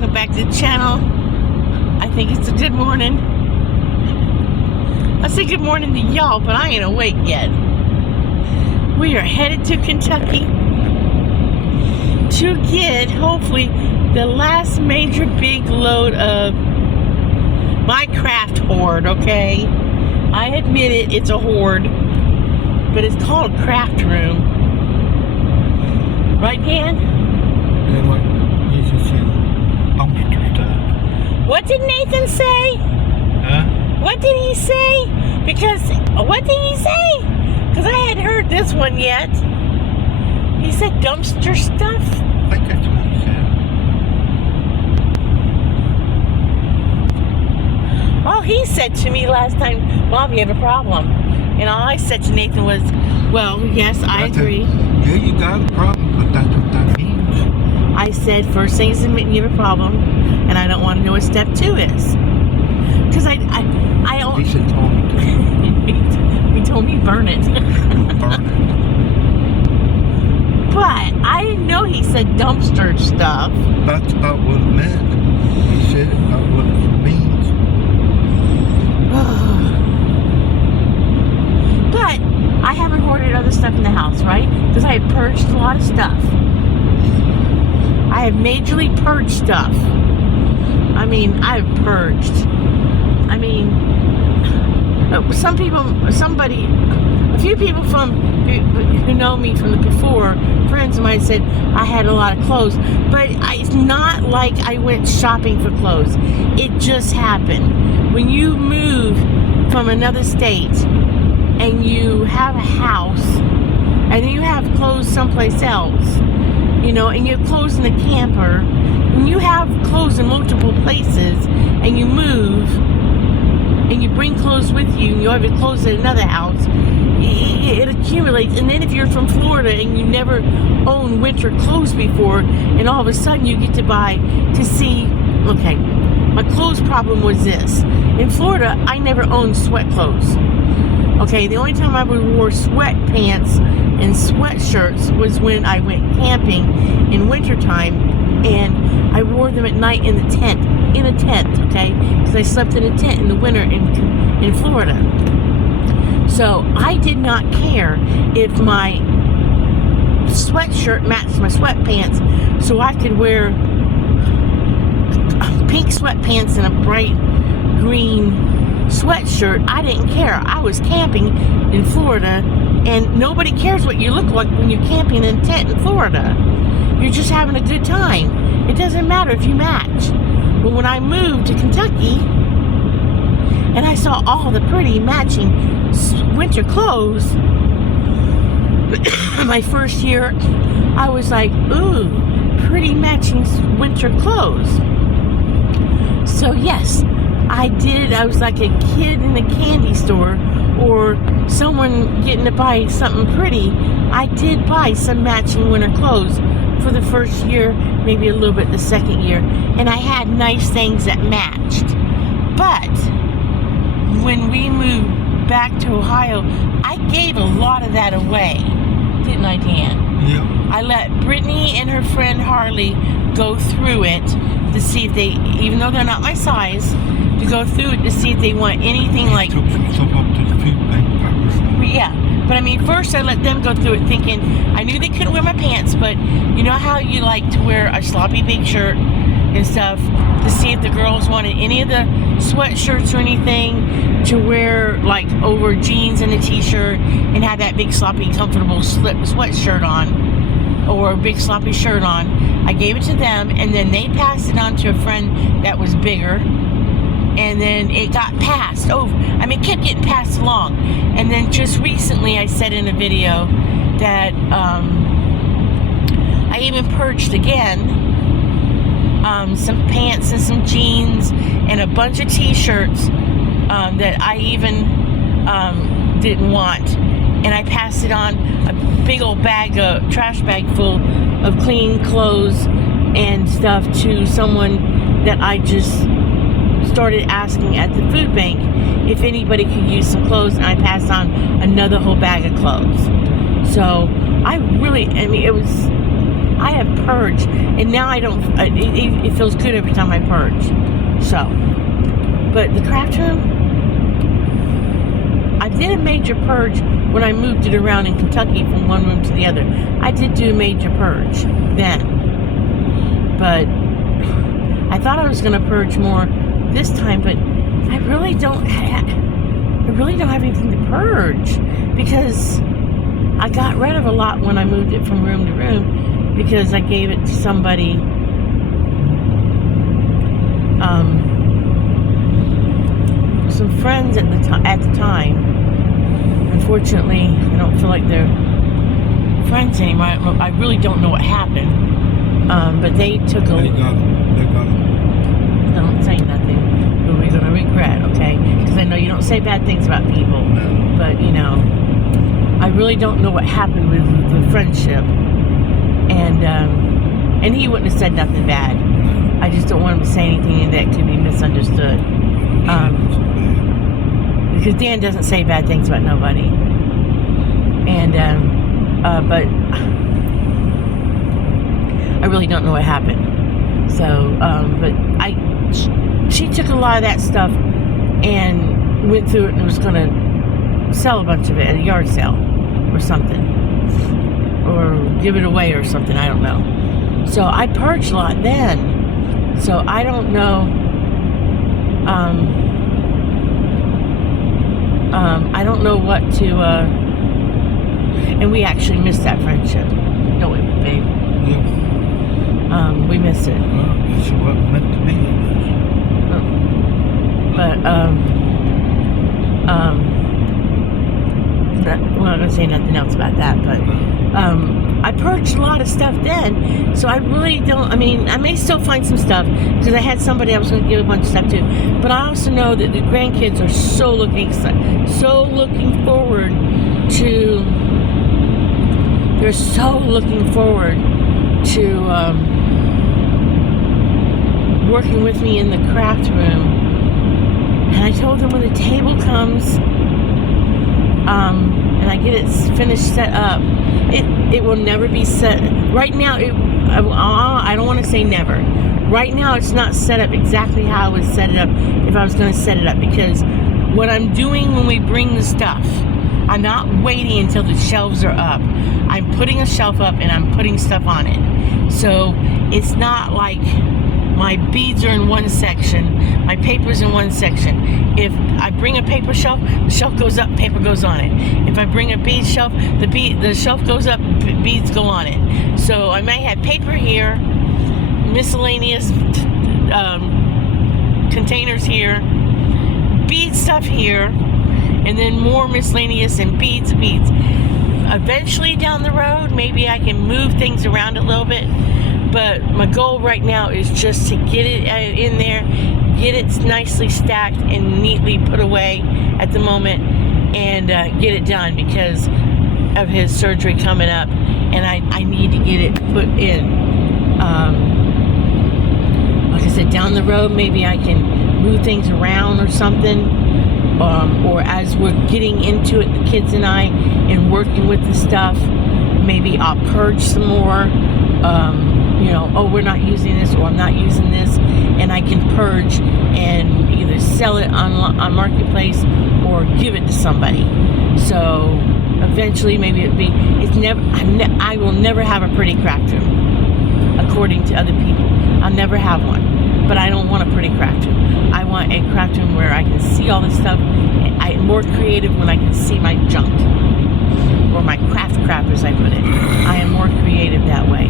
welcome back to the channel. I think it's a good morning. I say good morning to y'all, but I ain't awake yet. We are headed to Kentucky to get, hopefully, the last major big load of my craft hoard, okay? I admit it, it's a hoard, but it's called craft room. Right, Dan? Yeah, like Nathan said, dumpster stuff. What did Nathan say? Huh? What did he say? What did he say? Because I hadn't heard this one yet. He said dumpster stuff? I think that's what he said. All he said to me last time, Mom, you have a problem. And all I said to Nathan was, well, yes, I agree. Yeah, you got a problem, but that's what that means. I said, first thing is admitting you have a problem, and I don't want to know what step 2 is. Because I don't... He said, told me to. He told me burn it. Burn it. But I didn't know he said dumpster stuff. That's about what it meant. He said about what it means. But I haven't hoarded other stuff in the house, right? Because I have purged a lot of stuff. I have majorly purged stuff. I mean, I've purged. I mean, a few people who know me from the before, friends of mine said I had a lot of clothes. But it's not like I went shopping for clothes. It just happened. When you move from another state and you have a house and then you have clothes someplace else, you know, and you have clothes in the camper, and you have clothes in multiple places, and you move, and you bring clothes with you, and you have your clothes at another house, it accumulates. And then if you're from Florida and you never owned winter clothes before, and all of a sudden you get to see, okay, my clothes problem was this. In Florida, I never owned sweat clothes. Okay, the only time I wore sweatpants and sweatshirts was when I went camping in wintertime, and I wore them at night in a tent, okay? Because I slept in a tent in the winter in Florida. So I did not care if my sweatshirt matched my sweatpants, so I could wear pink sweatpants and a bright green sweatshirt. I didn't care. I was camping in Florida, and nobody cares what you look like when you're camping in a tent in Florida. You're just having a good time. It doesn't matter if you match. But when I moved to Kentucky and I saw all the pretty matching winter clothes, my first year, I was like, ooh, pretty matching winter clothes. So yes, I did. I was like a kid in a candy store, or someone getting to buy something pretty. I did buy some matching winter clothes for the first year, maybe a little bit the second year, and I had nice things that matched. But when we moved back to Ohio, I gave a lot of that away, didn't I, Dan? Yeah. I let Brittany and her friend Harley go through it to see if they, even though they're not my size, to go through it to see if they want anything like... Took some stuff up to the food bank. Yeah, but I mean, first I let them go through it thinking, I knew they couldn't wear my pants, but you know how you like to wear a sloppy big shirt and stuff, to see if the girls wanted any of the sweatshirts or anything to wear, like over jeans and a t-shirt, and have that big sloppy comfortable sweatshirt on, or a big sloppy shirt on. I gave it to them, and then they passed it on to a friend that was bigger, and then it got passed over. I mean, it kept getting passed along. And then just recently I said in a video that I even purged again some pants and some jeans and a bunch of t-shirts that I even didn't want. And I passed it on, a big old trash bag full of clean clothes and stuff, to someone that I just started asking at the food bank if anybody could use some clothes, and I passed on another whole bag of clothes. So I mean, it was I have purged, and now I don't. It feels good every time I purge. So, but the craft room, I did a major purge when I moved it around in Kentucky from one room to the other. I did do a major purge then, but I thought I was going to purge more this time, but I really don't have anything to purge, because I got rid of a lot when I moved it from room to room, because I gave it to somebody some friends at the time. Unfortunately, I don't feel like they're friends anymore. I really don't know what happened, but they took a... They got it. Don't say nothing, but we're going to regret, okay? Because I know you don't say bad things about people, but, you know, I really don't know what happened with the friendship, and he wouldn't have said nothing bad. I just don't want him to say anything that could be misunderstood. Because Dan doesn't say bad things about nobody. And, but I really don't know what happened. So, but she took a lot of that stuff and went through it and was going to sell a bunch of it at a yard sale or something. Or give it away or something, I don't know. So I purged a lot then. So I don't know, I don't know what to, and we actually missed that friendship, don't we, babe? Yeah. We missed it. Well, it wasn't meant to be, But, well, I'm not going to say nothing else about that, but, I purged a lot of stuff then, so I really don't, I mean, I may still find some stuff, because I had somebody I was going to give a bunch of stuff to, but I also know that the grandkids are so looking forward to, they're so looking forward to, working with me in the craft room. And I told them when the table comes, and I get it finished set up, it will never be set. Right now, I don't want to say never. Right now, it's not set up exactly how I would set it up if I was going to set it up, because what I'm doing when we bring the stuff, I'm not waiting until the shelves are up. I'm putting a shelf up and I'm putting stuff on it. So it's not like my beads are in one section, my paper's in one section. If I bring a paper shelf, the shelf goes up, paper goes on it. If I bring a bead shelf, the shelf goes up, beads go on it. So I might have paper here, miscellaneous containers here, bead stuff here, and then more miscellaneous and beads. Eventually down the road, maybe I can move things around a little bit. But my goal right now is just to get it in there, get it nicely stacked and neatly put away at the moment, and get it done because of his surgery coming up, and I need to get it put in. Like I said, down the road, maybe I can move things around or something, or as we're getting into it, the kids and I, and working with the stuff, maybe I'll purge some more. You know, oh, we're not using this, or I'm not using this, and I can purge and either sell it on Marketplace or give it to somebody. So eventually, maybe I will never have a pretty craft room, according to other people. I'll never have one, but I don't want a pretty craft room. I want a craft room where I can see all this stuff. I'm more creative when I can see my junk, or my craft crap, as I put it. I am more creative that way.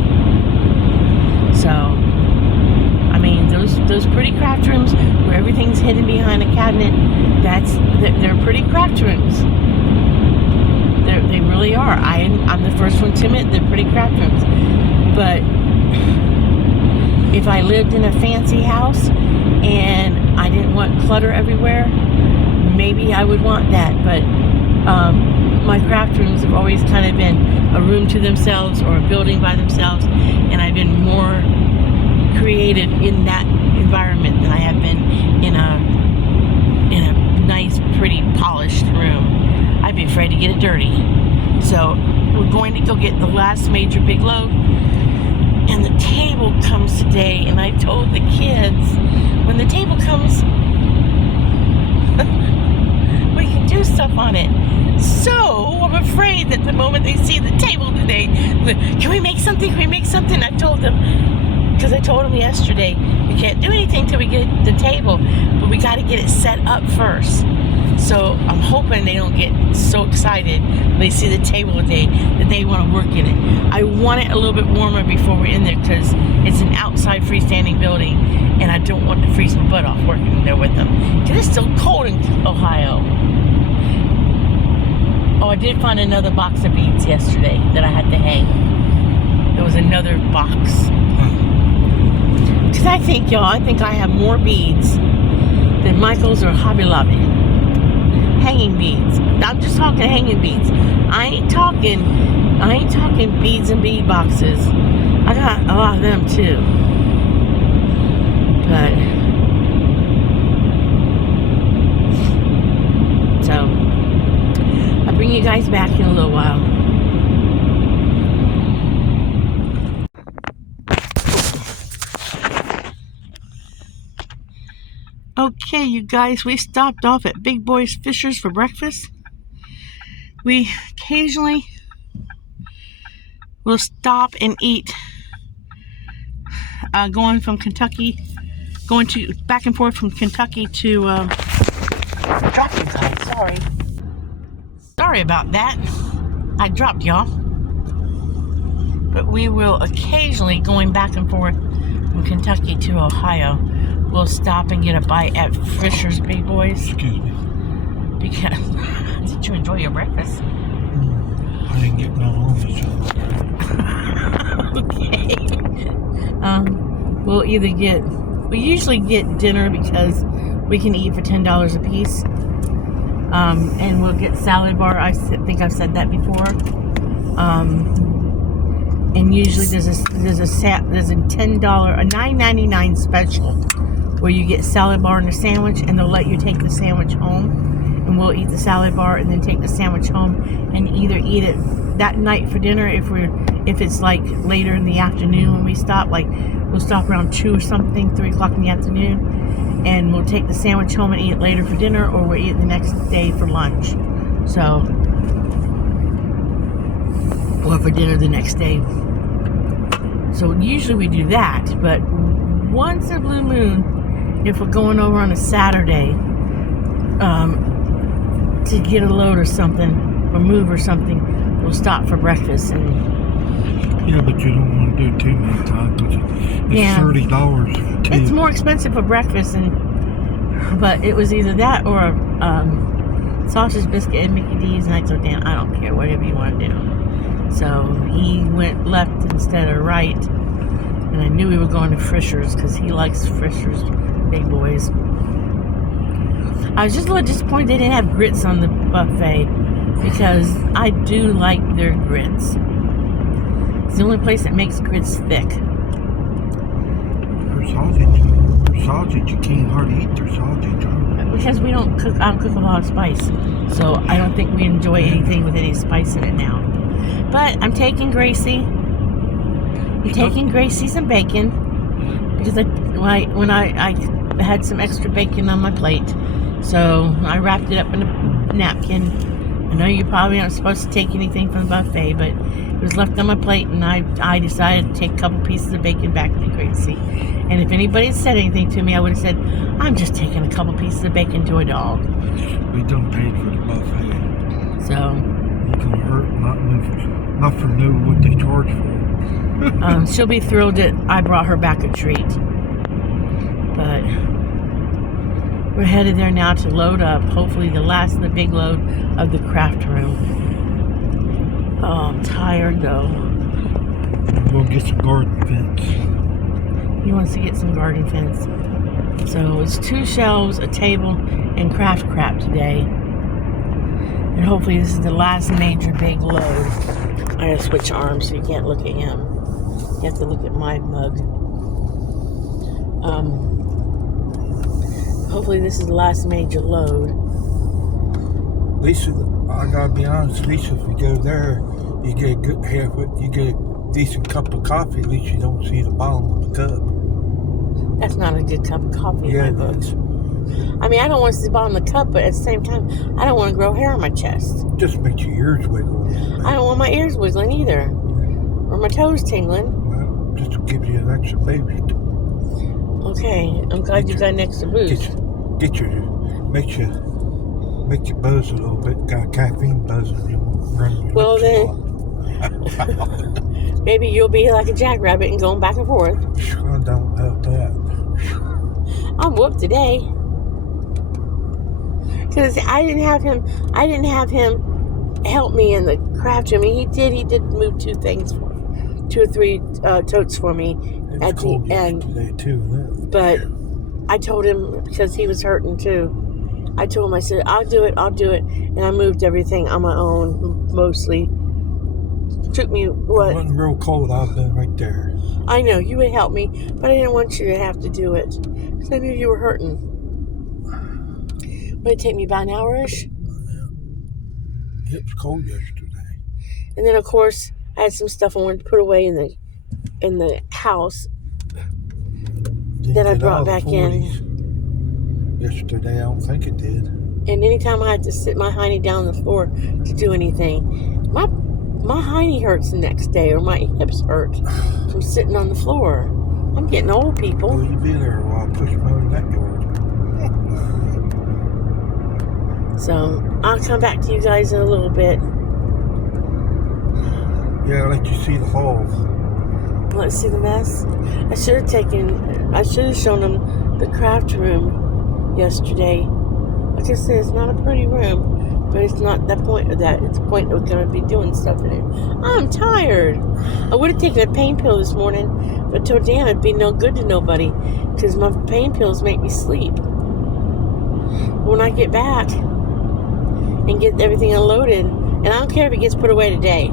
So, I mean, those pretty craft rooms where everything's hidden behind a cabinet, they're pretty craft rooms. They really are. I'm the first one to admit they're pretty craft rooms. But if I lived in a fancy house and I didn't want clutter everywhere, maybe I would want that. But my craft rooms have always kind of been a room to themselves or a building by themselves, and I've been more creative in that environment than I have been in a nice, pretty, polished room. I'd be afraid to get it dirty. So we're going to go get the last major big load, And the table comes today, and I told the kids, when the table comes, we can do stuff on it. So I'm afraid that the moment they see the table today, can we make something? Can we make something? I told them, because I told them yesterday, we can't do anything till we get the table, but we got to get it set up first. So I'm hoping they don't get so excited when they see the table today that they want to work in it. I want it a little bit warmer before we're in there because it's an outside freestanding building, and I don't want to freeze my butt off working there with them because it's still cold in Ohio. Oh, I did find another box of beads yesterday that I had to hang. There was another box. Because I think I have more beads than Michael's or Hobby Lobby. Hanging beads. I'm just talking hanging beads. I ain't talking beads and bead boxes. I got a lot of them too. But so I'll bring you guys back in a little while. Okay, you guys, we stopped off at Big Boy's Fishers for breakfast. We occasionally will stop and eat. Going back and forth from Kentucky to drop you guys. Sorry about that. I dropped y'all. But we will occasionally, going back and forth from Kentucky to Ohio, we'll stop and get a bite at Fisher's Big Boys. Excuse me. Because did you enjoy your breakfast? I didn't get none on this. Okay. We usually get dinner because we can eat for $10 a piece. And we'll get salad bar. I think I've said that before. And usually there's a $9.99 special where you get salad bar and a sandwich, and they'll let you take the sandwich home, and we'll eat the salad bar and then take the sandwich home and either eat it that night for dinner if it's like later in the afternoon when we stop, like we'll stop around 2 or something, 3 o'clock in the afternoon, and we'll take the sandwich home and eat it later for dinner, or we'll eat it the next day for lunch. So, or for dinner the next day. So usually we do that, but once in a blue moon, if we're going over on a Saturday to get a load or something, or move or something, we'll stop for breakfast. And yeah, but you don't want to do too many times. It's $30. It's more expensive for breakfast, but it was either that or a sausage biscuit and Mickey D's, and I told Dan, I don't care, whatever you want to do. So he went left instead of right, and I knew we were going to Fisher's because he likes Fisher's Big Boys. I was just a little disappointed they didn't have grits on the buffet because I do like their grits. It's the only place that makes grits thick. Their sausage, you can't hardly eat their sausage. Because we don't cook, I don't cook a lot of spice, so I don't think we enjoy anything with any spice in it now. But I'm taking Gracie. I'm taking Gracie some bacon because when I had some extra bacon on my plate, so I wrapped it up in a napkin. I know you probably aren't supposed to take anything from the buffet, but it was left on my plate, and I decided to take a couple pieces of bacon back to Gracie. And if anybody had said anything to me, I would have said, I'm just taking a couple pieces of bacon to a dog. We done paid for the buffet. So It's gonna hurt not for knowing what they charge for. she'll be thrilled that I brought her back a treat. But we're headed there now to load up, hopefully the last of the big load of the craft room. Oh, I'm tired though. We'll get some garden fence. He wants to get some garden fence. So it's 2 shelves, a table, and craft crap today. And hopefully this is the last major big load. I gotta switch arms so you can't look at him. You have to look at my mug. Hopefully this is the last major load. Lisa, I gotta be honest, Lisa, if you go there, you get a good half, you get decent cup of coffee, at least you don't see the bottom of the cup. That's not a good cup of coffee Yeah, in my it book. is. I mean, I don't want to see the bottom of the cup, but at the same time, I don't want to grow hair on my chest. Just makes your ears wiggle. I don't want my ears wiggling either. Or my toes tingling. Well, just to give you an extra boost. Okay, I'm glad you got an extra boost. Makes you buzz a little bit. Got a caffeine buzz and you run your Well, lips then- a lot. Maybe you'll be like a jackrabbit and going back and forth. I don't doubt that. I'm whooped today. Because I didn't have him help me in the craft room. He did move 2 or 3 totes for me It was at the cold end. yesterday too, wasn't it? But I told him, because he was hurting too, I told him, I said, I'll do it. And I moved everything on my own, mostly. Took me, If it what? wasn't real cold, I'd been right there. I know, you would help me, but I didn't want you to have to do it. Because I knew you were hurting. Would it take me about an hour-ish? It was cold yesterday. And then, of course, I had some stuff I wanted to put away in the house Didn't that I get brought out of the back in. 40s. Yesterday, I don't think it did. And anytime I had to sit my hiney down on the floor to do anything, my hiney hurts the next day, or my hips hurt from sitting on the floor. I'm getting old, people. Well, you be there while I push mowing that yard. So I'll come back to you guys in a little bit. Yeah, I'll let you see the hall. Let's see the mess. I should have shown them the craft room yesterday. Like I said, it's not a pretty room, but it's not the point of that. It's the point we're going to be doing stuff in it. I'm tired. I would have taken a pain pill this morning, but told Dan it'd be no good to nobody, because my pain pills make me sleep. When I get back and get everything unloaded, and I don't care if it gets put away today,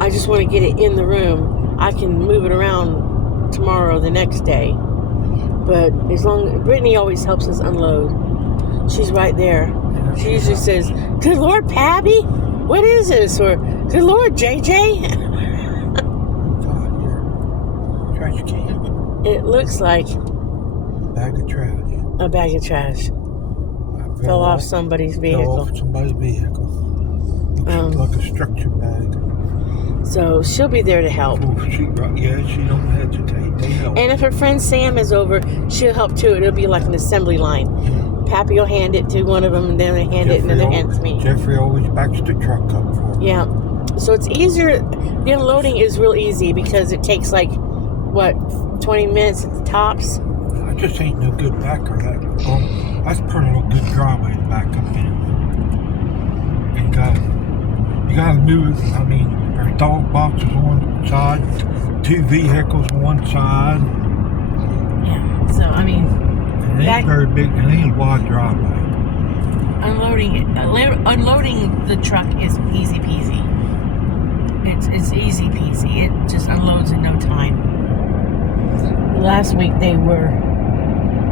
I just want to get it in the room. I can move it around tomorrow, the next day. But Brittany always helps us unload. She's right there. She usually says, "Good Lord, Pappy, what is this?" Or, "Good Lord, JJ." God, here. Trash can. It looks like Bag of trash. a bag of trash fell off somebody's Fell vehicle. off somebody's vehicle. Looks like a structure bag. So she'll be there to help. Oh, she don't hesitate. They help. And if her friend Sam is over, she'll help too. It'll be like an assembly line. Pappy will hand it to one of them, and then they hand it, and then they hand it to me. Jeffrey always backs the truck up for me. Yeah. So it's easier. The unloading is real easy because it takes 20 minutes at the tops. I just ain't no good backer. That's pretty good driveway to back up in. And you gotta move. I mean, there's dog boxes on one side, 2 vehicles on one side. Yeah. So I mean, It ain't very big. It ain't a wide driveway. unloading the truck is easy peasy. It's easy peasy. It just unloads in no time. Last week they were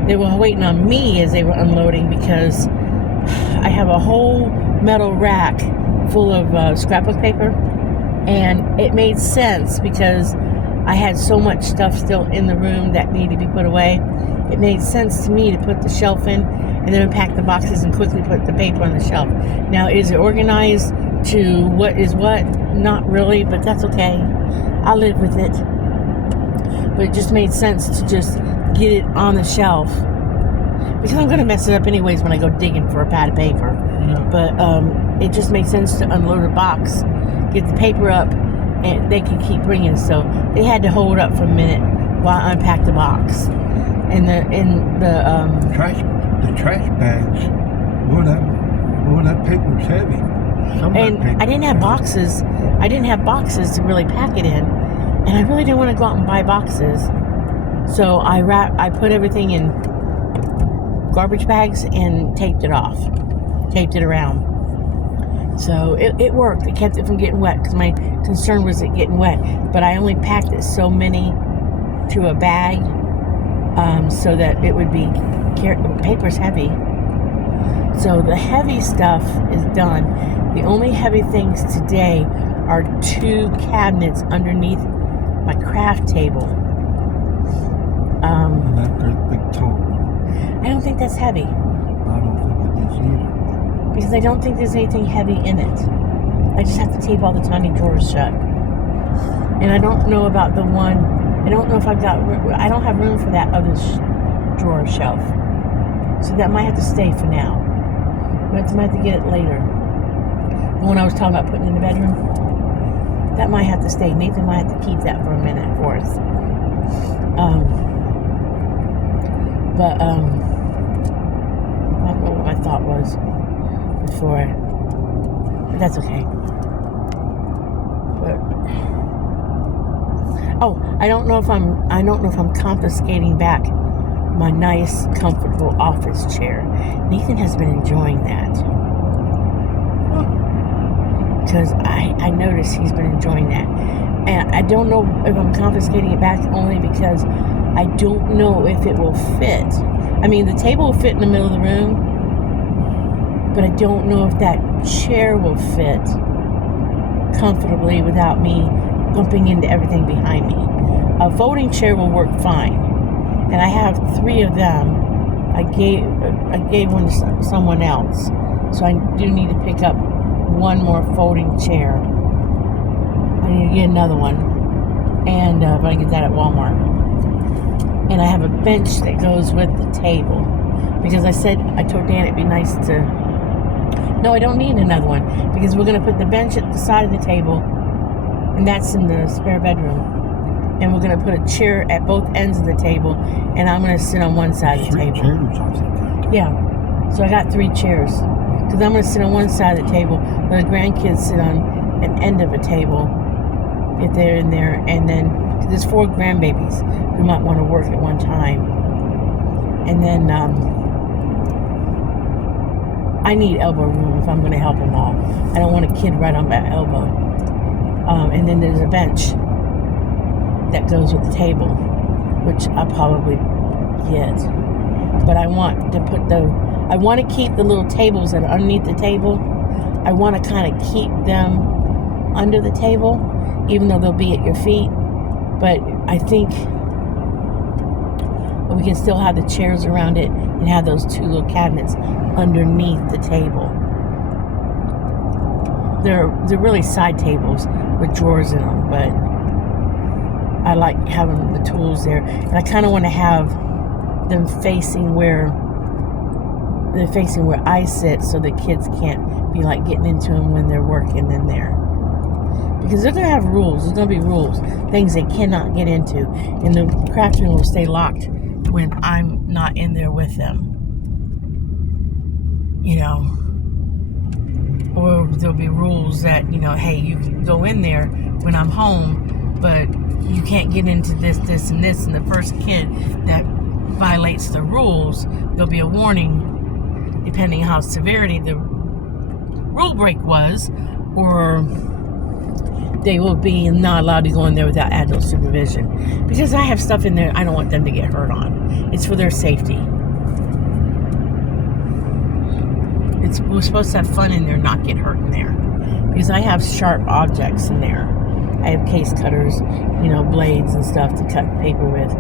waiting on me as they were unloading, because I have a whole metal rack full of scrapbook paper, and it made sense because I had so much stuff still in the room that needed to be put away. It made sense to me to put the shelf in and then unpack the boxes and quickly put the paper on the shelf. Now, is it organized to what is what? Not really, but that's okay. I'll live with it. But it just made sense to just get it on the shelf, because I'm going to mess it up anyways when I go digging for a pad of paper. Yeah. But it just makes sense to unload a box, get the paper up, and they can keep bringing. So they had to hold up for a minute while I unpacked the box. And the trash bags. Boy, that paper's heavy. I didn't have boxes. I didn't have boxes to really pack it in, and I really didn't want to go out and buy boxes. So I put everything in garbage bags and taped it around. So it worked. It kept it from getting wet, because my concern was it getting wet. But I only packed it so many to a bag, so that it would be paper's heavy. So the heavy stuff is done. The only heavy things today are 2 cabinets underneath my craft table. And that great big tall one. I don't think that's heavy. I don't think it is either. Because I don't think there's anything heavy in it. I just have to tape all the tiny drawers shut. And I don't know about the one, I don't know if I don't have room for that other drawer shelf. So that might have to stay for now. But I might have to get it later. The one I was talking about putting in the bedroom, that might have to stay. Nathan might have to keep that for a minute for us. I don't know what my thought was before, but that's okay. But I don't know if I'm confiscating back my nice, comfortable office chair. Nathan has been enjoying that. Because I noticed he's been enjoying that. And I don't know if I'm confiscating it back only because I don't know if it will fit. I mean, the table will fit in the middle of the room, but I don't know if that chair will fit comfortably without me bumping into everything behind me. A folding chair will work fine. And I have 3 of them. I gave one to someone else. So I do need to pick up one more folding chair. I need to get another one. And but I get that at Walmart. And I have a bench that goes with the table. Because I told Dan it'd be nice to... No, I don't need another one. Because we're going to put the bench at the side of the table. And that's in the spare bedroom. And we're going to put a chair at both ends of the table. And I'm going to sit on one side of the table. 3 chairs, I think. Yeah. So I got 3 chairs. Because I'm going to sit on one side of the table. The grandkids sit on an end of a table. If they're in there. And then there's 4 grandbabies who might want to work at one time. And then I need elbow room if I'm going to help them all. I don't want a kid right on my elbow. And then there's a bench that goes with the table, which I'll probably get. But I want to keep the little tables that are underneath the table. I want to kind of keep them under the table, even though they'll be at your feet. But I think we can still have the chairs around it and have those 2 little cabinets underneath the table. They're really side tables with drawers in them, but I like having the tools there. And I kind of want to have them facing where I sit, so the kids can't be like getting into them when they're working in there. Because they're going to have rules. There's going to be rules. Things they cannot get into. And the craft room will stay locked when I'm not in there with them. You know. Or there'll be rules that, hey, you can go in there when I'm home, but you can't get into this, this, and this. And the first kid that violates the rules, there'll be a warning, depending on how severity the rule break was, or they will be not allowed to go in there without adult supervision. Because I have stuff in there I don't want them to get hurt on. It's for their safety. We're supposed to have fun in there, not get hurt in there. Because I have sharp objects in there. I have case cutters, blades and stuff to cut paper with.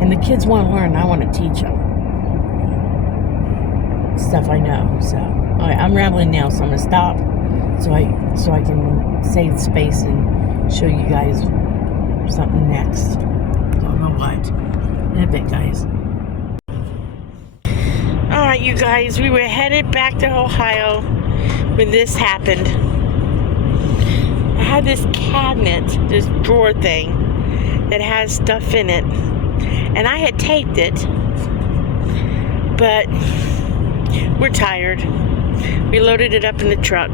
And the kids want to learn, and I want to teach them stuff I know. So, all right, I'm rambling now, so I'm going to stop so I can save space and show you guys something next. Don't know what. In a bit, guys. Alright, you guys, we were headed back to Ohio when this happened. I had this cabinet, this drawer thing, that has stuff in it. And I had taped it, but we're tired. We loaded it up in the truck.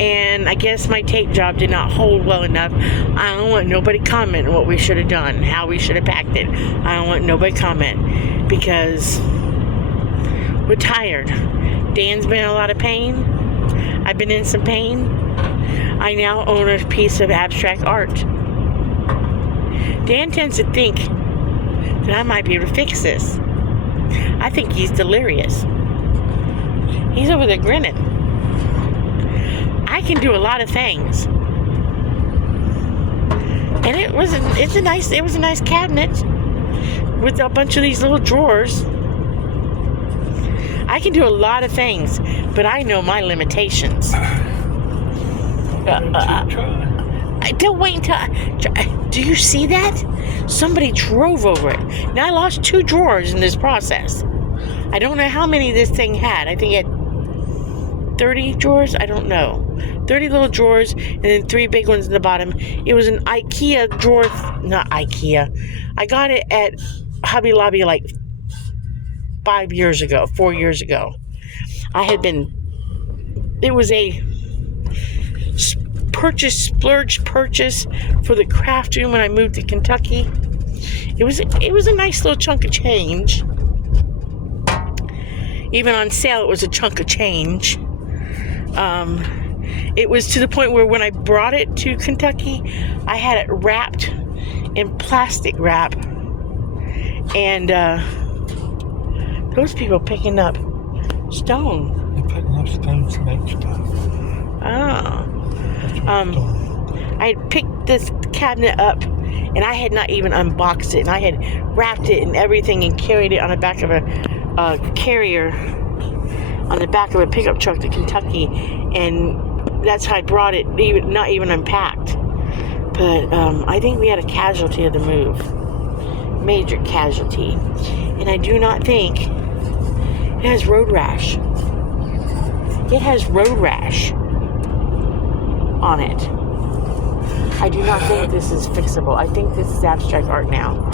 And I guess my tape job did not hold well enough. I don't want nobody commenting what we should have done, how we should have packed it. I don't want nobody comment, because we're tired. Dan's been in a lot of pain. I've been in some pain. I now own a piece of abstract art. Dan tends to think that I might be able to fix this. I think he's delirious. He's over there grinning. I can do a lot of things. And it was a nice cabinet with a bunch of these little drawers. I can do a lot of things, but I know my limitations. Don't wait until. Do you see that? Somebody drove over it. Now I lost 2 drawers in this process. I don't know how many this thing had. I think it had 30 drawers. I don't know. 30 little drawers and then 3 big ones in the bottom. It was an IKEA drawer. Not IKEA. I got it at Hobby Lobby like 4 years ago. It was a splurge purchase for the craft room when I moved to Kentucky. It was a nice little chunk of change. Even on sale, it was a chunk of change. It was to the point where when I brought it to Kentucky, I had it wrapped in plastic wrap. And those people picking up stone. They're picking up stones to make stuff. Oh. I had picked this cabinet up and I had not even unboxed it, and I had wrapped it and everything and carried it on the back of a carrier on the back of a pickup truck to Kentucky, and that's how I brought it, not even unpacked. But I think we had a casualty of the move, major casualty, and I do not think it has road rash. It has road rash on it. I do not think this is fixable. I think this is abstract art now.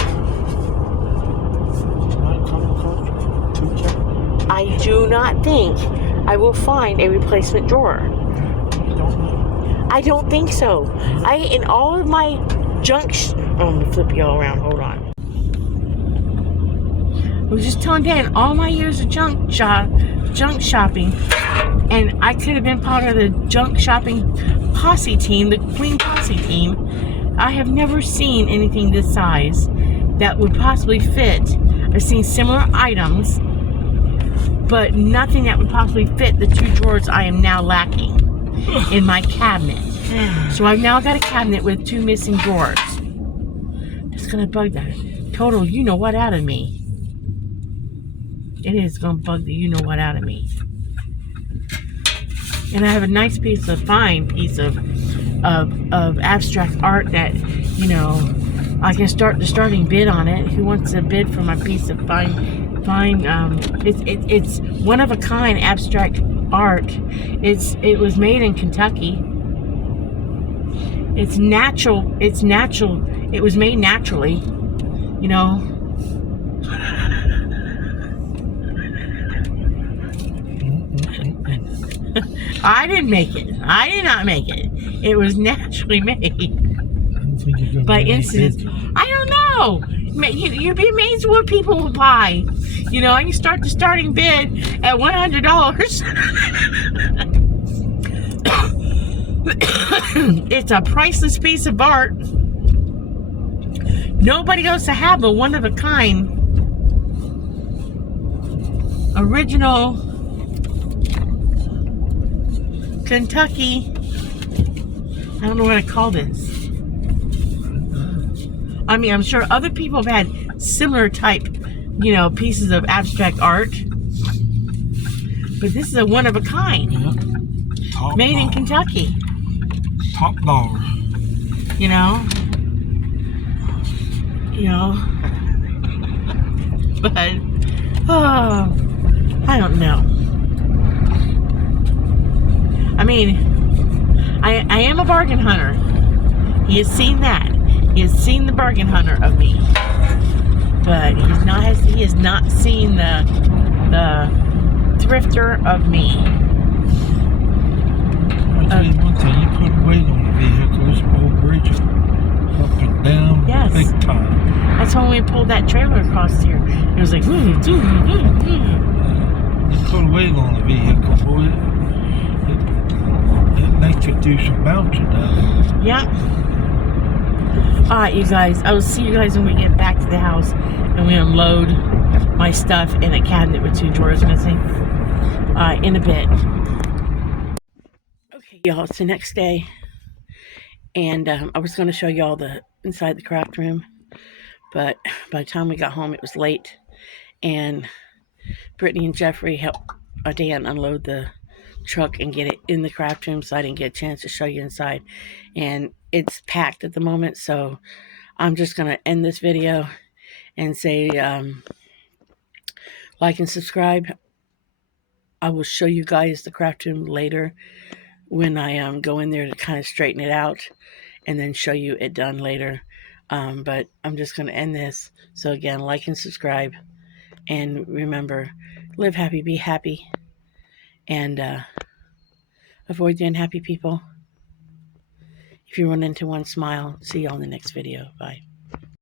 I do not think I will find a replacement drawer. I don't think so. In all of my junk. I'm gonna flip you all around. Hold on. I was just telling Dan, all my years of junk shopping, and I could have been part of the junk shopping posse team, the Queen Posse team. I have never seen anything this size that would possibly fit. I've seen similar items, but nothing that would possibly fit the 2 drawers I am now lacking in my cabinet. So I've now got a cabinet with 2 missing drawers. Just gonna bug that total you know what out of me. It is gonna bug the you know what out of me. And I have a nice fine piece of abstract art that, you know, I can start the starting bid on it. Who wants a bid for my piece of fine it's one of a kind abstract art. It was made in Kentucky. It's natural. It was made naturally, you know. I didn't make it. I did not make it. It was naturally made by incident. I don't know. You'd be amazed what people will buy. You know, I can start the starting bid at $100. It's a priceless piece of art. Nobody else to have a one-of-a-kind original Kentucky. I don't know what I call this. I mean, I'm sure other people have had similar type, you know, pieces of abstract art. But this is a one-of-a-kind. Yeah. Made in Kentucky. Top dollar. You know? But, I don't know. I mean, I am a bargain hunter. He has seen that. He has seen the bargain hunter of me. But he has not seen the thrifter of me. I'll tell you one thing, you put weight on the vehicle, this whole bridge up and down, yes. Big time. That's when we pulled that trailer across here. It was like, You put weight on the vehicle, boy, it makes you do some bouncing now. Yeah. Alright, you guys. I will see you guys when we get back to the house and we unload my stuff in a cabinet with 2 drawers missing. In a bit. Okay, y'all. It's the next day. And I was going to show y'all the inside the craft room. But by the time we got home, it was late. And Brittany and Jeffrey helped Dan unload the truck and get it in the craft room, so I didn't get a chance to show you inside. And it's packed at the moment, so I'm just going to end this video and say like and subscribe. I will show you guys the craft room later when I go in there to kind of straighten it out, and then show you it done later. But I'm just going to end this. So again, like and subscribe, and remember, live happy, be happy, and avoid the unhappy people. If you run into one, smile. See you all in the next video. Bye.